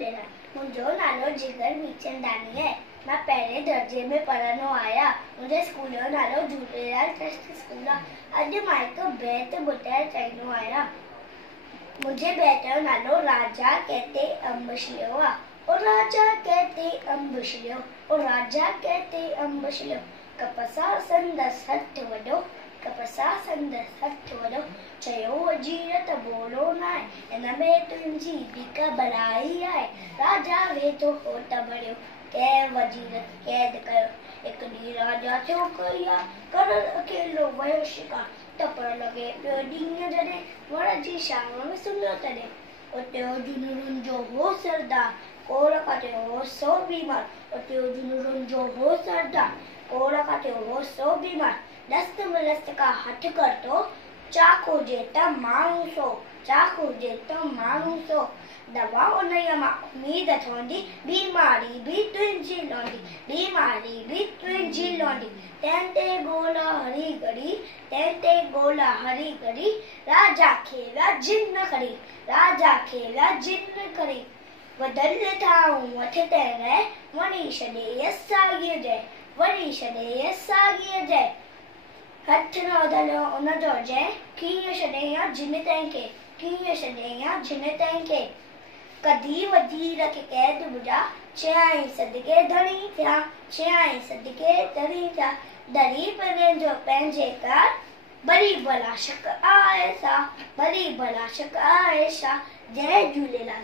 झूलेलाल। मुंहिंजो नालो जिगर मीचंदानी आहे। मां पहिरें दर्जे में पढ़ंदो आहियां। मुंहिंजे स्कूल जो नालो झूलेलाल ट्रस्ट स्कूल आहे। अॼु मां हिकु बैत ॿुधाइणु चाहींदो आहियां। मुंहिंजे बैत जो नालो राजा कहते अम्ब छिलियो आहे। ओ राजा कहते अम्ब छिलियो, ओ राजा कहते अम्ब छिलियो, कपसा संदसि हथ वॾो, कपसा संदसि हथ वॾो, चयो वज़ीर त बोलो न आहे, हिन में तुंहिंजी बि का भलाई आहे। राजा वेठो हो त भरियो, कंहिं वज़ीर क़ैद कयो। हिकु ॾींहुं राजा थियो करिया, कर अकेलो वियो शिकार। तपण लॻे ॿियो ॾींहुं जॾहिं वण जी छांव में सुम्हियो तॾहिं, उते जुनूरुनि जो हो सरदार, कोड़ काटियो हो 100 बीमार। उते जुनूरुनि जो हो सरदार, कोड़ काटियो हो 100 बीमार। दस्त में दस्त का हथ करतो, चाकू जे त माण्हू सो, चाकू जे त माण्हू सो। दवा उन्हीअ मां उम्मीद ठहंदी, बीमारी बि तुंहिंजी लहंदी, बीमारी बि तुंहिंजी लहंदी। तंहिं ते ॻोल्हा हरी घड़ी, तंहिं ते ॻोल्हा हरी घड़ी, राजा खे विया जिन खड़ी, राजा खे विया जिन खड़ी। वधल ठाऊं वठ तैं वणी छॾे साॻीअ जय, वणी छॾे साॻीअ जय। हथ न वधलियो उनजो जय, कीअं छॾे जिन तंहिंखे, कीअं छॾे जिन तंहिंखे। कधी वज़ीर खे क़ैद ॿुधा, चयाईं सदिके धणी थिया, चयाईं सदिके धणी थिया। दरी पंहिंजो पंहिंजे कार, भली भला शक आहे सा, भली भला शक आहे छा। जय झूलेलाल।